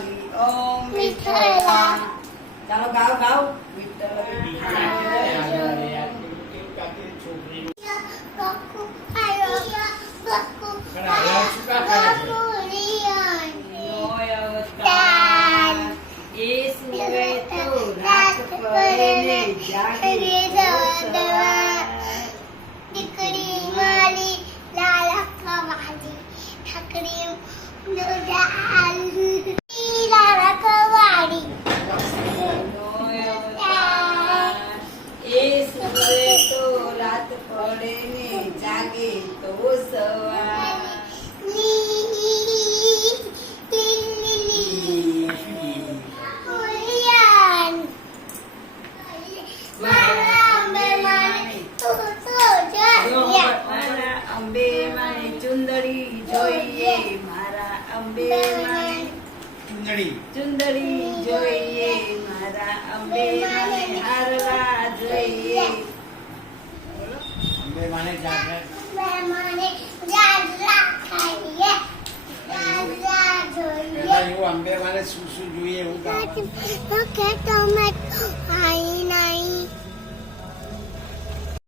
વિઠ્ઠલાલી ઓમ વિઠ્ઠલા. ચાલો ગાઓ ગાઓ વિઠ્ઠલાલી દીકરી મારી લાલા કવાલી ઠકરી લાલા કવાલી એ સુવે તો રાત પડે ને જાગે તો સવાર. મારા અંબે માને ચુંદડી જોઈએ, મારા અંબે માને ચુંદડી જોઈએ, મારા અંબે માને હારવા જોઈએ. અંબે માને જાગૃત જોઈએ એવું અંબે માને શું શું જોઈએ એવું ગાવાનું.